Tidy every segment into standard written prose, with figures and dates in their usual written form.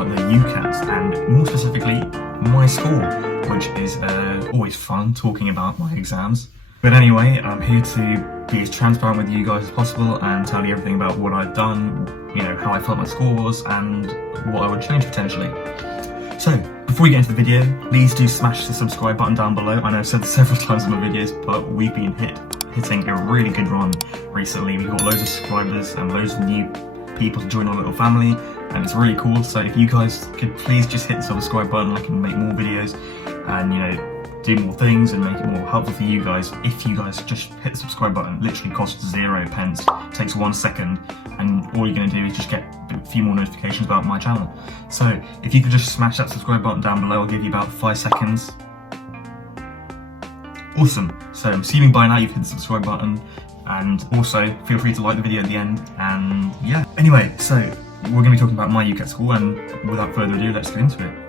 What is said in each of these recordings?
about the UCAT and more specifically my score, which is always fun talking about my exams. But anyway, I'm here to be as transparent with you guys as possible and tell you everything about what I've done, you know, how I felt my score was and what I would change potentially. So, before we get into the video, please do smash the subscribe button down below. I know I've said this several times in my videos, but we've been hitting a really good run recently. We've got loads of subscribers and loads of new people to join our little family, and it's really cool. So if you guys could please just hit the subscribe button, I can make more videos and, you know, do more things and make it more helpful for you guys. If you guys just hit the subscribe button, it literally costs 0 pence, it takes 1 second, and all you're going to do is just get a few more notifications about my channel. So if you could just smash that subscribe button down below, I'll give you about 5 seconds. Awesome. So I'm assuming by now you've hit the subscribe button, and also feel free to like the video at the end, and yeah. Anyway, so we're going to be talking about my UCAT score, and without further ado, let's get into it.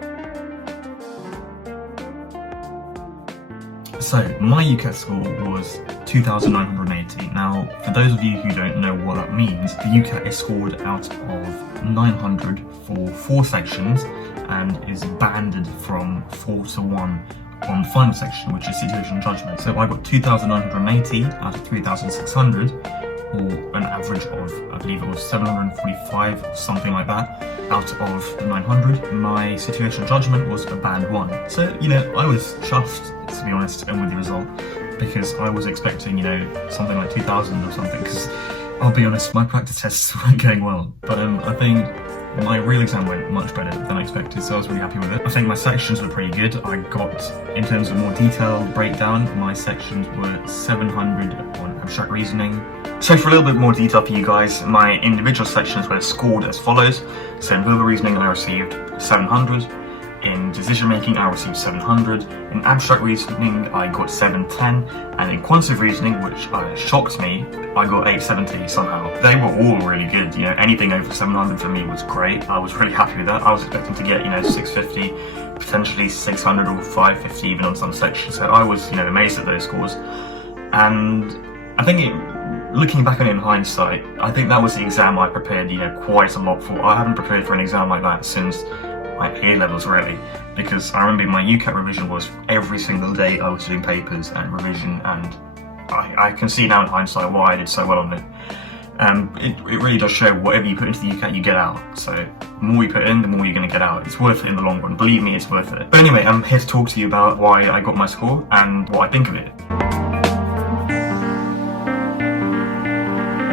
So, my UCAT score was 2,980. Now, for those of you who don't know what that means, the UCAT is scored out of 900 for 4 sections and is banded from 4 to 1 on the final section, which is situational judgment. So I got 2,980 out of 3,600, or an average of, I believe it was 745 or something like that, out of the 900. My situational judgment was a band 1. So, you know, I was chuffed, to be honest, and with the result, because I was expecting, you know, something like 2,000 or something, because I'll be honest, my practice tests weren't going well, but I think my real exam went much better than I expected, so I was really happy with it. I think my sections were pretty good. I got, in terms of more detailed breakdown, my sections were 700 on abstract reasoning. So for a little bit more detail for you guys, my individual sections were scored as follows. So in verbal reasoning I received 700, in decision making I received 700, in abstract reasoning I got 710, and in quantitative reasoning, which shocked me, I got 870 somehow. They were all really good, you know, anything over 700 for me was great. I was really happy with that. I was expecting to get, you know, 650, potentially 600 or 550 even on some sections, so I was, you know, amazed at those scores. And I think looking back on it in hindsight, I think that was the exam I prepared, you know, quite a lot for. I haven't prepared for an exam like that since my A-levels really, because I remember my UCAT revision was every single day I was doing papers and revision, and I can see now in hindsight why I did so well on it. It really does show whatever you put into the UCAT you get out, so the more you put in, the more you're going to get out. It's worth it in the long run, believe me, it's worth it. But anyway, I'm here to talk to you about why I got my score and what I think of it.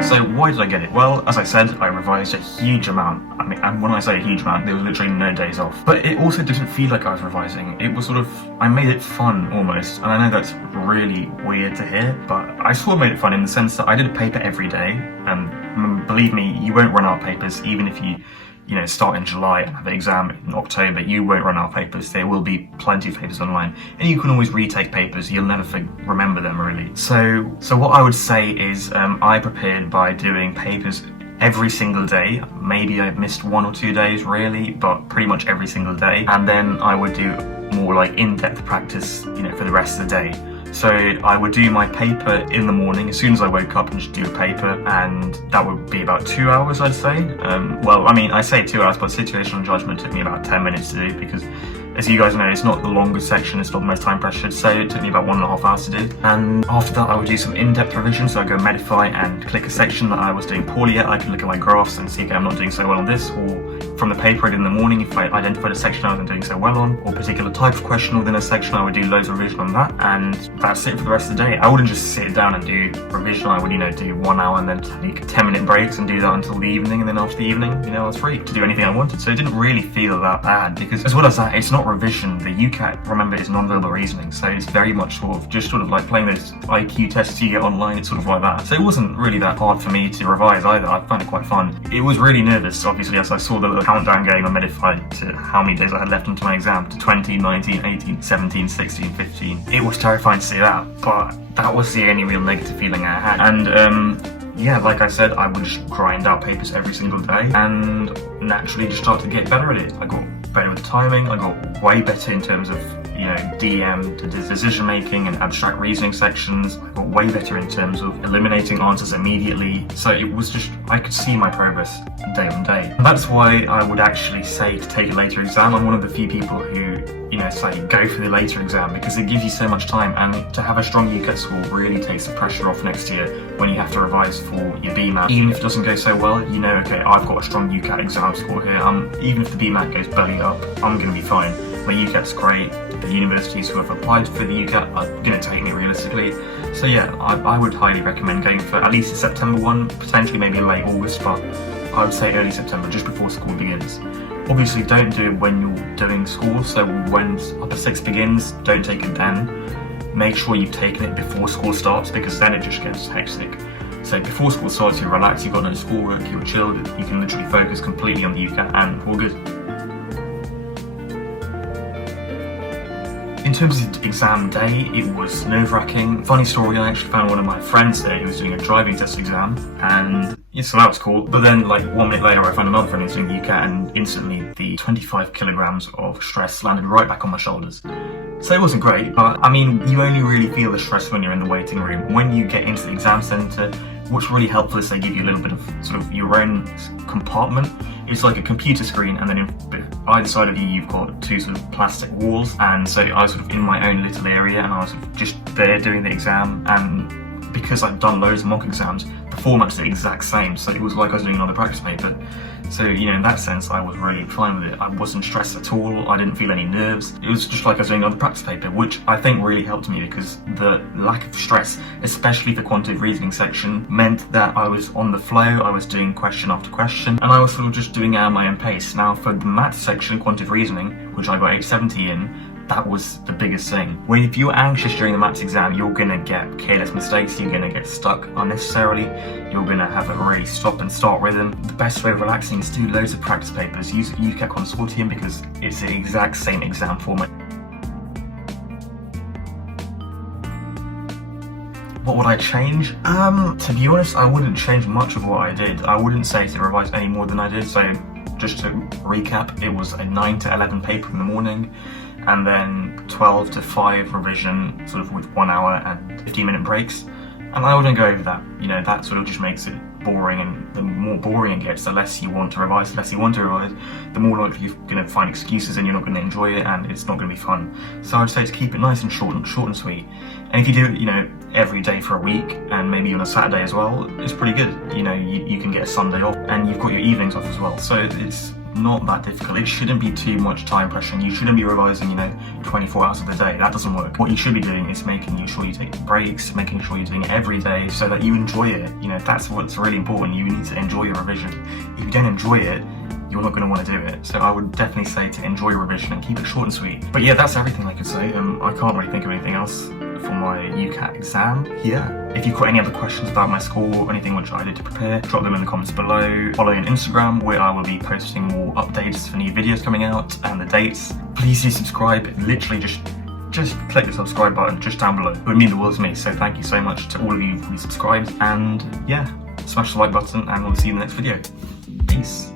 So why did I get it? Well, as I said, I revised a huge amount. I mean, and when I say a huge amount, there was literally no days off. But it also didn't feel like I was revising. It was sort of, I made it fun almost. And I know that's really weird to hear, but I sort of made it fun in the sense that I did a paper every day. And believe me, you won't run out of papers, even if you know, start in July and have an exam in October, you won't run out of papers. There will be plenty of papers online, and you can always retake papers. You'll never remember them really. So what I would say is I prepared by doing papers every single day. Maybe I missed 1 or 2 days really, but pretty much every single day. And then I would do more like in-depth practice, you know, for the rest of the day. So I would do my paper in the morning as soon as I woke up and just do a paper, and that would be about 2 hours, I'd say. Well, I mean, I say 2 hours, but situational judgment took me about 10 minutes to do, because as you guys know, it's not the longest section, it's not the most time pressured, so it took me about 1.5 hours to do. And after that I would do some in-depth revision, so I'd go Medify and click a section that I was doing poorly at. I could look at my graphs and see, okay, I'm not doing so well on this, or from the paper I did in the morning, if I identified a section I wasn't doing so well on, or a particular type of question within a section, I would do loads of revision on that, and that's it for the rest of the day. I wouldn't just sit down and do revision. I would, you know, do 1 hour and then take 10-minute breaks and do that until the evening, and then after the evening, you know, I was free to do anything I wanted. So it didn't really feel that bad, because as well as that, it's not revision. The UCAT, remember, is non-verbal reasoning, so it's very much sort of like playing those IQ tests you get online. It's sort of like that. So it wasn't really that hard for me to revise either. I found it quite fun. It was really nervous, obviously, as I saw the little countdown going on Medify to how many days I had left until my exam, to 20, 19, 18, 17, 16, 15. It was terrifying to see that, but that was the only real negative feeling I had. And yeah, like I said, I would just grind out papers every single day and naturally just start to get better at it. I got better with timing, I got way better in terms of, you know, DM to decision making and abstract reasoning sections. I got way better in terms of eliminating answers immediately. So it was just, I could see my progress day on day. And that's why I would actually say to take a later exam. I'm one of the few people who, you know, say go for the later exam because it gives you so much time, and to have a strong UCAT score really takes the pressure off next year when you have to revise for your BMAT. Even if it doesn't go so well, you know, okay, I've got a strong UCAT exam score here. Even if the BMAT goes belly up, I'm going to be fine. My UCAT's great. The universities who have applied for the UCAT are going to take me realistically. So yeah, I would highly recommend going for at least a September one, potentially maybe late August, but I would say early September, just before school begins. Obviously, don't do it when you're doing school, so when upper 6 begins, don't take it then. Make sure you've taken it before school starts, because then it just gets hectic. So before school starts, you're relaxed, you've got no schoolwork, you're chilled, you can literally focus completely on the UCAT, and all good. In terms of exam day, it was nerve-wracking. Funny story, I actually found one of my friends there who was doing a driving test exam, and yeah, so that was cool. But then, like 1 minute later, I found another friend who was doing the UCAT, and instantly the 25 kilograms of stress landed right back on my shoulders. So it wasn't great, but I mean, you only really feel the stress when you're in the waiting room. When you get into the exam centre, what's really helpful is they give you a little bit of sort of your own compartment. It's like a computer screen, and then either side of you, you've got two sort of plastic walls. And so I was sort of in my own little area, and I was sort of just there doing the exam. And because I'd done loads of mock exams, the format's the exact same, so it was like I was doing another practice paper. So, you know, in that sense, I was really fine with it. I wasn't stressed at all. I didn't feel any nerves. It was just like I was doing another practice paper, which I think really helped me, because the lack of stress, especially the quantitative reasoning section, meant that I was on the flow. I was doing question after question, and I was sort of just doing it at my own pace. Now, for the maths section, quantitative reasoning, which I got 870 in, that was the biggest thing. When if you're anxious during the maths exam, you're gonna get careless mistakes, you're gonna get stuck unnecessarily, you're gonna have a really stop and start rhythm. The best way of relaxing is to do loads of practice papers. Use UCAT Consortium because it's the exact same exam format. What would I change? To be honest, I wouldn't change much of what I did. I wouldn't say to revise any more than I did. So just to recap, it was a 9 to 11 paper in the morning, and then 12 to 5 revision, sort of with 1 hour and 15-minute breaks. And I wouldn't go over that. You know, that sort of just makes it boring, and the more boring it gets, the less you want to revise. The less you want to revise, the more likely you're going to find excuses and you're not going to enjoy it, and it's not going to be fun. So I'd say to keep it nice and short and sweet. And if you do it, you know, every day for a week, and maybe on a Saturday as well, it's pretty good. You know, you can get a Sunday off, and you've got your evenings off as well. So it's not that difficult. It shouldn't be too much time pressure, and you shouldn't be revising, you know, 24 hours of the day. That doesn't work. What you should be doing is making sure you take breaks, making sure you're doing it every day so that you enjoy it. You know, that's what's really important. You need to enjoy your revision. If you don't enjoy it, you're not going to want to do it. So I would definitely say to enjoy revision and keep it short and sweet. But yeah, that's everything I could say. I can't really think of anything else for my UCAT exam here. If you've got any other questions about my score or anything which I did to prepare, drop them in the comments below. Follow me on Instagram, where I will be posting more updates for new videos coming out and the dates. Please do subscribe. Literally just click the subscribe button just down below. It would mean the world to me. So thank you so much to all of you who subscribed, and yeah, smash the like button, and we'll see you in the next video. Peace.